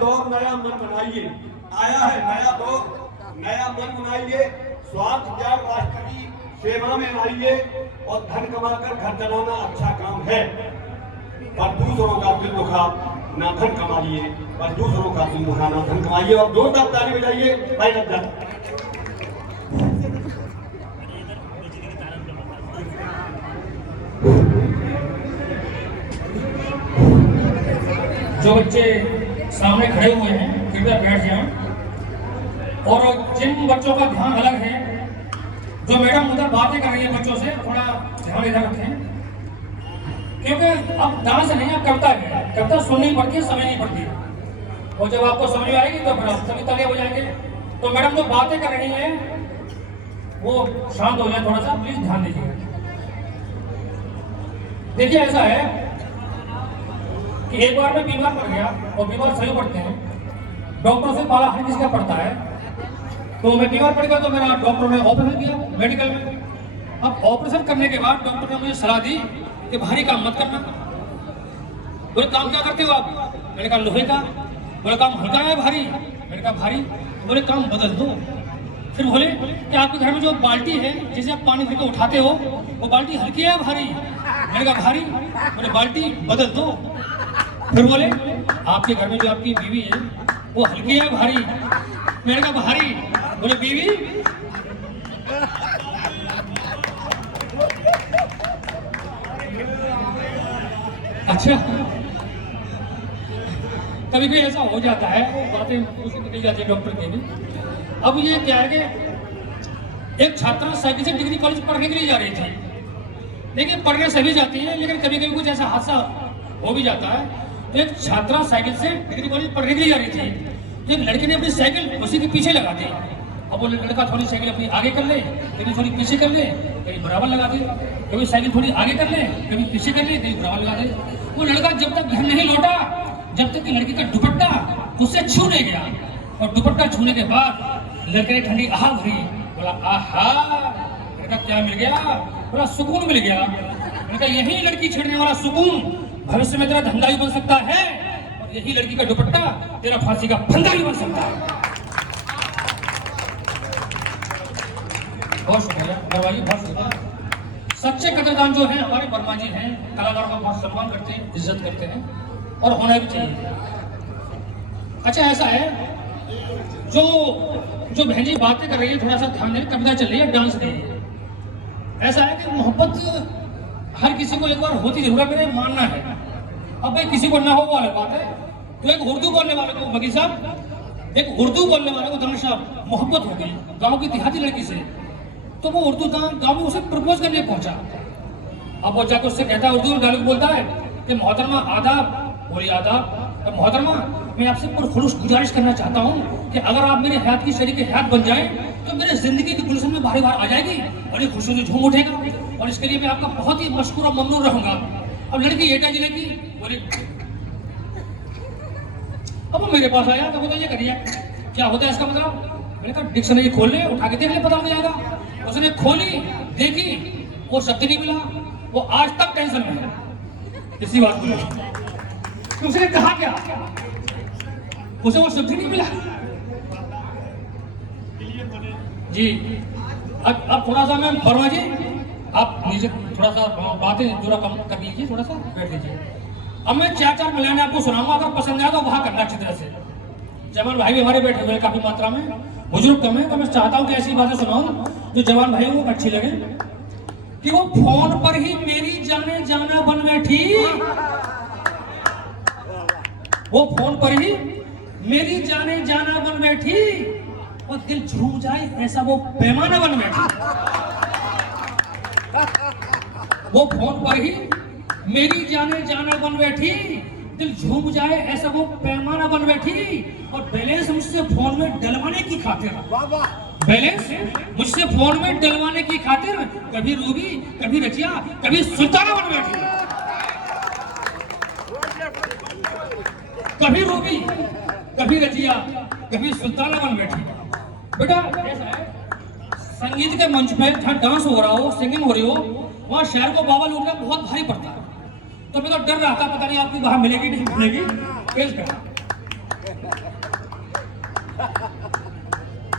दौर नया मन बनाइए, आया है नया दौर नया मन बनाइए, स्वार्थ त्याग राष्ट्र की सेवा में आइए और धन कमाकर घर चलाना अच्छा काम है, पर दूसरों का दिल दुखा ना धन कमाइए, पर दूसरों का दिल दुखा ना धन कमाइए। और जोरदार ताली बजाइए भाई नजर। जो बच्चे सामने खड़े हुए हैं कृपया बैठ जाएं, और जिन बच्चों का ध्यान अलग है, जो मैडम उधर बातें कर रही है बच्चों से, थोड़ा ध्यान इधर रखें, क्योंकि अब डांस नहीं है, कविता है, कविता सुननी पड़ती है, समझनी पड़ती है, और जब आपको समझ में आएगी तो फिर आप सभी तालियां बजाएंगे। तो मैडम जो बातें कर रही है वो शांत हो जाए, थोड़ा सा प्लीज ध्यान दीजिएगा। देखिए ऐसा है कि एक बार मैं बीमार पड़ गया, और बीमार सभी पड़ते हैं, डॉक्टर से पाला हर किसी का पड़ता है, तो मैं बीमार पड़ गया तो मेरा डॉक्टर ने ऑपरेशन किया मेडिकल में। अब ऑपरेशन करने के बाद डॉक्टर ने मुझे सलाह दी कि भारी काम मत करना। बोले काम क्या करते हो आप? मैंने कहा लोहे का। बोले काम हल्का है भारी? मैंने कहा भारी। बोले काम बदल दो। फिर बोले कि आपके घर में जो बाल्टी है जिसे आप पानी भर के उठाते हो, वो बाल्टी हल्की है भारी? मैंने कहा भारी। बोले बाल्टी बदल दो। फिर बोले आपके घर में जो आपकी बीवी है वो हल्की है भारी? मैंने कहा भारी। बोले बीवी? अच्छा, कभी भी ऐसा हो जाता है, बातें मुझसे निकल जाती है डॉक्टर की भी। अब ये क्या है कि एक छात्रा साइकिल से डिग्री कॉलेज पढ़ने के लिए जा रही थी, लेकिन पढ़ने सभी जाती है, लेकिन कभी कभी कुछ ऐसा हादसा हो भी जाता है। तो एक छात्रा साइकिल से डिग्री कॉलेज पढ़ने के लिए जा रही थी, तो एक लड़के ने अपनी साइकिल उसी के पीछे लगा दी। अब वो लड़का थोड़ी साइकिल अपनी आगे कर ले, कभी थोड़ी पीछे कर ले, कभी बराबर लगा दे, कभी साइकिल थोड़ी आगे कर ले, कभी पीछे कर ले, कभी बराबर लगा दे। वो लड़का जब तक घर नहीं लौटा, जब तक कि लड़की का दुपट्टा उससे छू नहीं गया, और दुपट्टा छूने के बाद लड़के ने ठंडी आह भरी। बोला आहा, लड़का क्या मिल गया? बोला सुकून मिल गया। मैंने कहा यही लड़की छेड़ने वाला सुकून भविष्य में तेरा धंधा भी बन सकता है, और यही लड़की का दुपट्टा तेरा फांसी का फंदा भी बन सकता है। बहुत शुक्रिया दरवाजी, बहुत शुक्रिया। सच्चे कदरदान जो है हमारे वर्मा जी हैं, कलाकारों का बहुत सम्मान करते हैं, इज्जत करते हैं, और होना भी चाहिए। अच्छा ऐसा है, जो बहन जी बातें कर रही है, थोड़ा सा ध्यान दें, कविता चल रही है, डांस नहीं है। ऐसा है कि मोहब्बत हर किसी को एक बार होती जरूर है, मेरे मानना है। अब भाई किसी को ना हो वो अलग बात है। तो एक उर्दू बोलने वाले को, वकील साहब, एक उर्दू बोलने वाले को दानिश साहब मोहब्बत हो गई गाँव की देहाती लड़की से, तो वो उर्दू गाँव में उसे प्रपोज करने पहुंचा। अब वो जाकर उससे कहता है, उर्दू में डायलॉग बोलता है कि मोहतरमा आदाब। बोली आदाब। तो मोहतरमा मैं आपसे पुरखुलूस गुजारिश करना चाहता हूँ कि अगर आप मेरे हयात की शरीक हयात बन जाएं तो मेरे जिंदगी की गुलशन में भारी बार आ जाएगी, और ये खुशियों से झूम उठेगा, और इसके लिए मैं आपका बहुत ही मशकूर और ममनून रहूंगा। अब लड़की एटा जिले की बोली, अब वो मेरे पास आया तो बताइए करिए क्या होता है इसका मतलब। मैंने कहा डिक्शनरी खोल ले, उठा के देख ले, पता लग जाएगा। उसने खोली, देखी, वो शब्द नहीं मिला। वो आज तक टेंशन में है इसी बात को। तो उसने कहा क्या? उसे वो शब्द नहीं मिला जी। अब थोड़ा सा मैं वर्मा जी, आप नीचे थोड़ा सा बातें थोड़ा कम कर लीजिए, थोड़ा सा बैठ लीजिए। अब मैं चार चार मिलाने आपको सुनाऊंगा, अगर पसंद आया तो वहां करना अच्छी तरह से। जवान भाई भी हमारे बैठे हुए हैं काफी मात्रा में, बुजुर्ग कम है, तो मैं चाहता हूँ कि ऐसी बातें सुनाऊं जो जवान भाई को अच्छी लगे। कि वो फोन पर ही मेरी जाने जाना बन बैठी, वो फोन पर ही मेरी जाने जाना बन बैठी, और दिल झूम जाए ऐसा वो पैमाना बन बैठी। वो फोन पर ही मेरी जाने जाना बन बैठी, दिल झूम जाए ऐसा वो पैमाना बन बैठी, और बैलेंस मुझसे फोन में डलवाने की खातिर, बैलेंस मुझसे फोन में डलवाने की खातिर कभी रूबी, कभी रचिया, कभी सुल्ताना बन बैठी। कभी रूबी, कभी रचिया, कभी सुल्ताना बन बैठी। बेटा ऐसा है, संगीत के मंच पे जहाँ डांस हो रहा हो, सिंगिंग हो रही हो, वहाँ शहर को बाबा लूटना बहुत भारी पड़ता है। तो मैं तो डर रहा था, पता नहीं आपकी वहां मिलेगी नहीं मिलेगी। पेश कर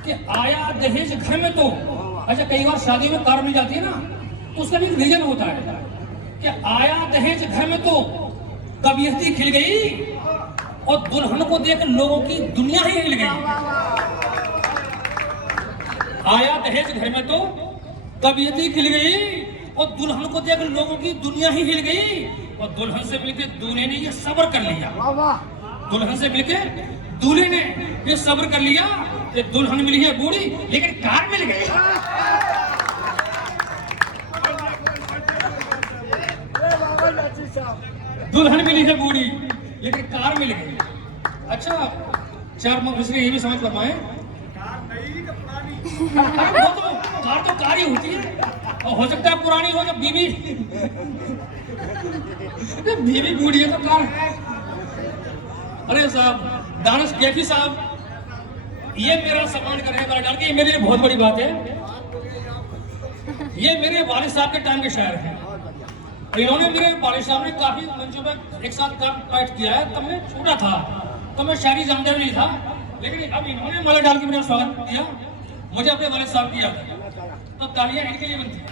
कि आया दहेज घर में तो अच्छा कई बार शादी में कार मिल जाती है ना तो उसका भी रीजन होता है कि आया दहेज घर में तो कबीयती खिल गई और दुल्हन को देख लोगों की दुनिया ही हिल गई। आया दहेज घर में तो कबीयती खिल गई और दुल्हन को देख लोगों की दुनिया ही हिल गई और दुल्हन से मिलकर दूल्हे ने ये सब्र कर लिया। दुल्हन से मिलकर दूल्हे ने ये सब्र कर लिया कि दुल्हन मिली है बूढ़ी लेकिन कार मिल गई। दुल्हन मिली है बूढ़ी लेकिन कार मिल गई। अच्छा चार इसलिए ये भी समझ कर पाए वो तो कार ही होती है और हो सकता है पुरानी हो जब बीवी बीवी बूढ़ी है तो कार। अरे साहब दानिश कैफी साहब ये मेरा सम्मान कर रहे हैं कि ये मेरे लिए बहुत बड़ी बात है। ये मेरे वालिद साहब के टाइम के शायर हैं। इन्होंने मेरे वालिद साहब ने काफी मंचों में एक साथ पाठ किया है। तब मैं छोटा था तो मैं शायरी जानता भी नहीं था लेकिन अब इन्होंने माला डाल के मेरा स्वागत किया। मुझे अपने वालिद साहब की याद है तो तालियां इनके लिए बनती है।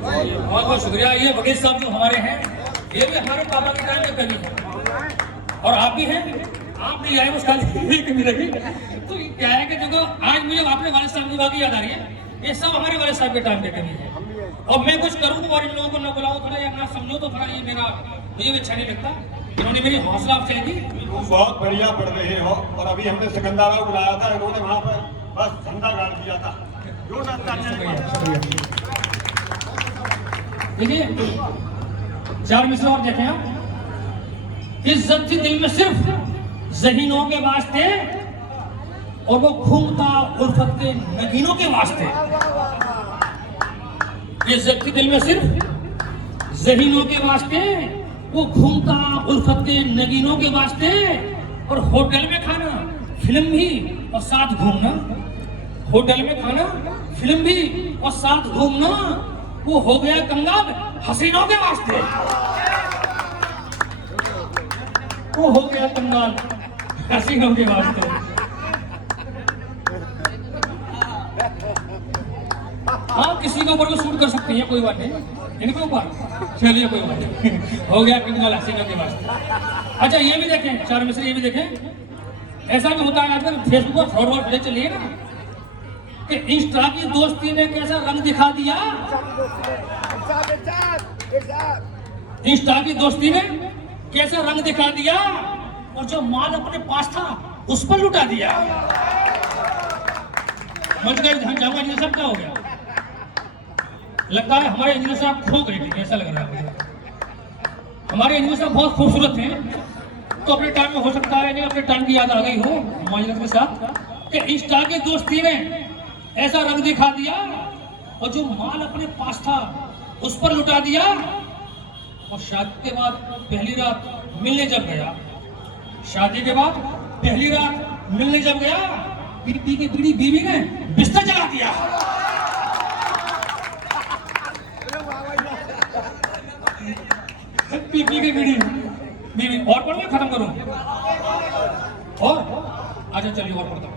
बहुत बहुत शुक्रिया। ये वकील साहब जो हमारे हैं ये भी हमारे पापा के टाइम में कभी है और आप भी हैं। आप नहीं आए उसका कमी रही तो क्या है कि देखो आज मुझे अपने वालिद साहब की बात याद आ रही है। ये सब हमारे वालिद साहब के टाइम के कमी है और मैं कुछ करूँ तो और इन लोगों को न बुलाऊं थोड़ा या ना समझो तो थोड़ा ये मेरा मुझे भी अच्छा नहीं लगता। इन्होंने मेरी हौसला अफजाई की। बहुत बढ़िया पढ़ रहे हो और अभी हमने सिकंदराबाद बुलाया था इन्होंने वहाँ पर बस झंडा गाड़ दिया था। देखिए 4 मिसरा और देखें आप। इज्जत थी दिल में सिर्फ ज़हीनों के वास्ते और वो घूमता उल्फत के नगीनों के वास्ते। इज्जत थी दिल में सिर्फ ज़हीनों के वास्ते वो घूमता उल्फत के नगीनों के वास्ते और होटल में खाना फिल्म भी और साथ घूमना। होटल में खाना फिल्म भी और साथ घूमना वो हो गया कंगाल हसीनों के वास्ते। वो हो गया कंगाल हसीनों के वास्ते। हाँ किसी के ऊपर को शूट कर सकते हैं कोई बात नहीं इनके ऊपर चलिए कोई बात नहीं हो गया कंगाल हसीनों के वास्ते। अच्छा ये भी देखें 4 मिसरे ये भी देखें। ऐसा भी होता है आजकल फेसबुक पर फॉरवर्ड ले चलिए ना कि इंस्टा की दोस्ती ने कैसा रंग दिखा दिया। इंस्टा की दोस्ती ने कैसा रंग दिखा दिया और जो माल अपने पास था उस पर लुटा दिया। मच गए जामा इंजीनियर साहब क्या हो गया। लगता है हमारे इंजीनियर साहब खो गए थे ऐसा लग रहा है मुझे। हमारे इंजीनियर साहब बहुत खूबसूरत हैं तो अपने टाइम में हो सकता है नहीं अपने टाइम की याद आ गई हो माजरत के साथ कि इंस्टा की दोस्ती ने ऐसा रंग दिखा दिया और जो माल अपने पास था उस पर लुटा दिया। और शादी के बाद पहली रात मिलने जब गया शादी के बाद पहली रात मिलने जब गया पी की बीड़ी बीवी ने बिस्तर जला दिया। पी की बीड़ी बीवी और पढ़ मैं खत्म करूं और अच्छा चलिए और पढ़ता हूं।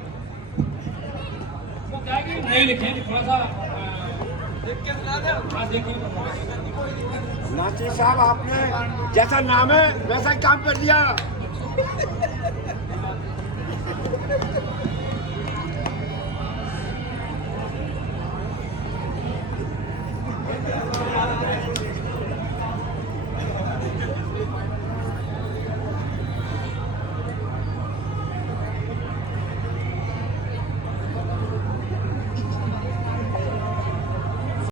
क्या है कि नहीं लिखे थोड़ा सा नाची साहब आपने जैसा नाम है वैसा ही काम कर दिया।